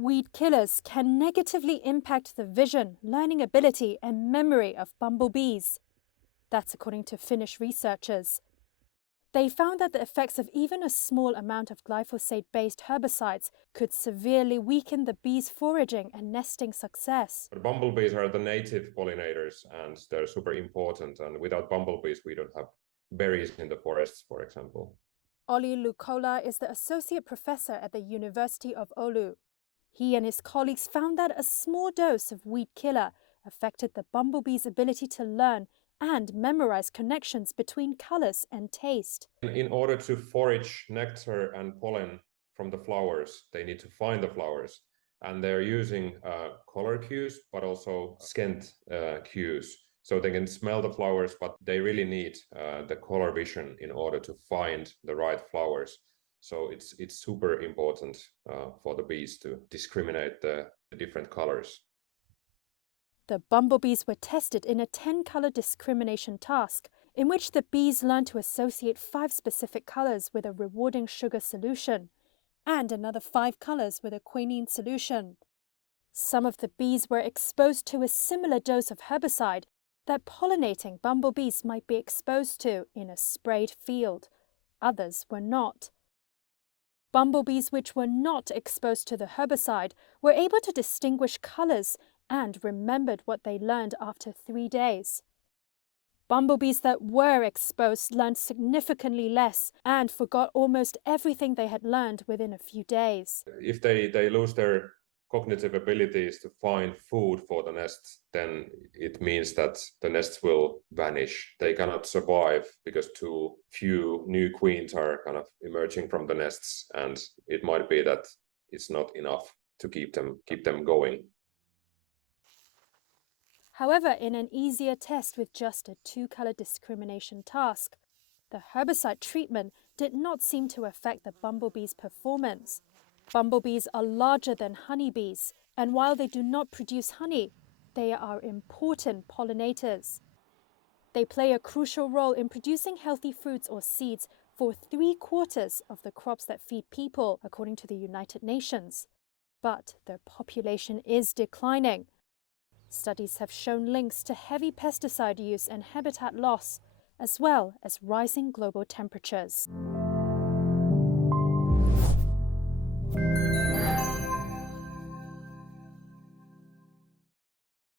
Weed killers can negatively impact the vision, learning ability, and memory of bumblebees. That's according to Finnish researchers. They found that the effects of even a small amount of glyphosate-based herbicides could severely weaken the bees' foraging and nesting success. But bumblebees are the native pollinators, and they're super important. And without bumblebees, we don't have berries in the forests, for example. Olli Lukola is the associate professor at the University of Oulu. He and his colleagues found that a small dose of weed killer affected the bumblebees' ability to learn and memorize connections between colors and taste. In order to forage nectar and pollen from the flowers, they need to find the flowers. And they're using color cues, but also scent cues. So they can smell the flowers, but they really need the color vision in order to find the right flowers. So it's super important for the bees to discriminate the different colors. The bumblebees were tested in a 10-color discrimination task, in which the bees learned to associate 5 specific colors with a rewarding sugar solution, and another 5 colors with a quinine solution. Some of the bees were exposed to a similar dose of herbicide that pollinating bumblebees might be exposed to in a sprayed field. Others were not. Bumblebees which were not exposed to the herbicide were able to distinguish colors and remembered what they learned after 3 days. Bumblebees that were exposed learned significantly less and forgot almost everything they had learned within a few days. If they lose their cognitive abilities to find food for the nests, then it means that the nests will vanish. They cannot survive because too few new queens are kind of emerging from the nests, and it might be that it's not enough to keep them going. However, in an easier test with just a 2-color discrimination task, the herbicide treatment did not seem to affect the bumblebees' performance. Bumblebees are larger than honeybees, and while they do not produce honey, they are important pollinators. They play a crucial role in producing healthy fruits or seeds for 3/4 of the crops that feed people, according to the United Nations. But their population is declining. Studies have shown links to heavy pesticide use and habitat loss, as well as rising global temperatures.